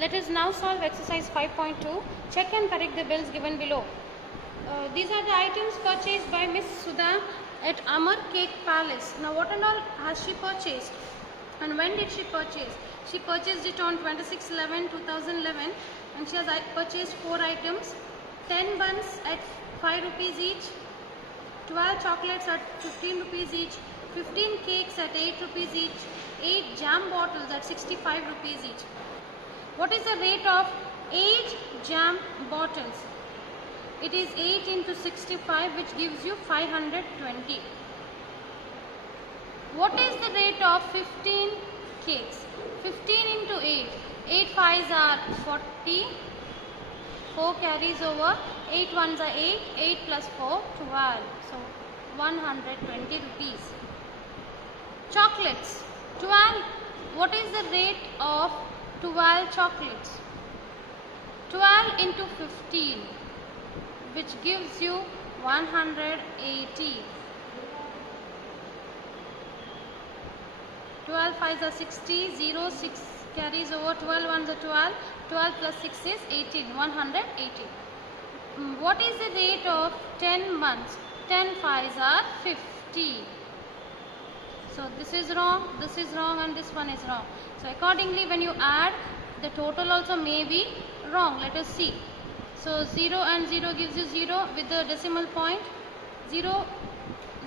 Let us now solve exercise 5.2. Check and correct the bills given below. These are the items purchased by Miss Sudha at Amar Cake Palace. Now what and all has she purchased? And when did she purchase? She purchased it on 26/11/2011 and she has purchased 4 items. 10 buns at 5 rupees each, 12 chocolates at 15 rupees each, 15 cakes at 8 rupees each, 8 jam bottles at 65 rupees each. What is the rate of 8 jam bottles? It is 8 into 65, which gives you 520. What is the rate of 15 cakes? 15 into 8. 8 5s are 40. 4 carries over. 8 1s are 8. 8 plus 4, 12. So 120 rupees. Chocolates. 12. What is the rate of 12 chocolates? 12 into 15, which gives you 180. 12 5s are 60, 0 6 carries over, 12 1s are 12, 12 plus 6 is 18, 180. What is the rate of 10 months? 10 5s are 50. So this is wrong, and this one is wrong. So accordingly, when you add, the total also may be wrong. Let us see. So 0 and 0 gives you 0 with the decimal point. 0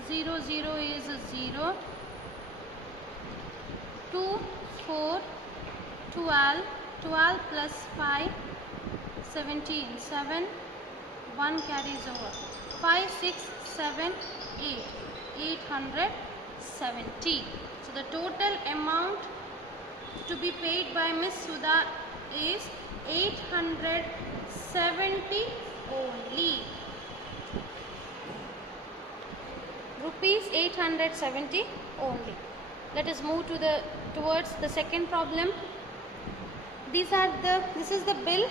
0 0 is a 0. 2 4 12 12 plus 5 17 7 1 carries over, 5 6 7 8 870. So the total amount to be paid by Miss Sudha is 870 only. Rupees 870 only. Let us move towards the second problem. This is the bill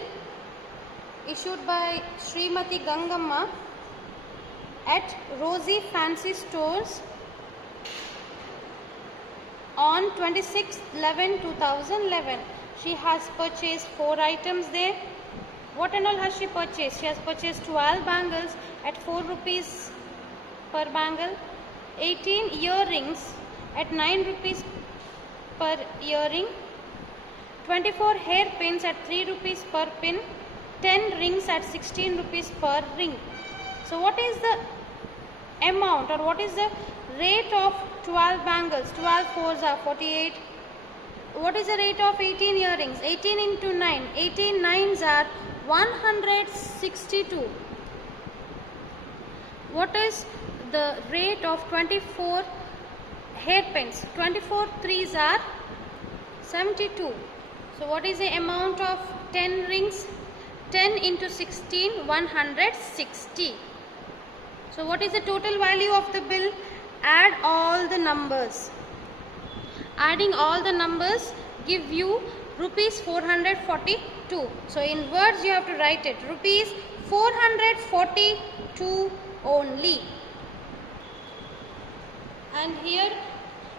issued by Srimati Gangamma at Rosie Fancy Stores on 26/11/2011. She has purchased 4 items there. What and all has she purchased? She has purchased 12 bangles at 4 rupees per bangle, 18 earrings at 9 rupees per earring, 24 hairpins at 3 rupees per pin, 10 rings at 16 rupees per ring. So what is the amount, or what is the rate of 12 bangles? 12 4s are 48. What is the rate of 18 earrings? 18 into 9. 18 9s are 162. What is the rate of 24 hairpins? 24 3s are 72. So what is the amount of 10 rings? 10 into 16, 160. So what is the total value of the bill? Add all the numbers. Adding all the numbers give you rupees 442. So in words you have to write it. Rupees 442 only. And here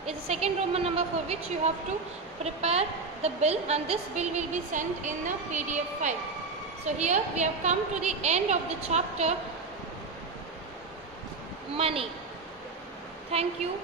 is the second Roman number for which you have to prepare the bill, and this bill will be sent in a PDF file. So here we have come to the end of the chapter Money. Thank you.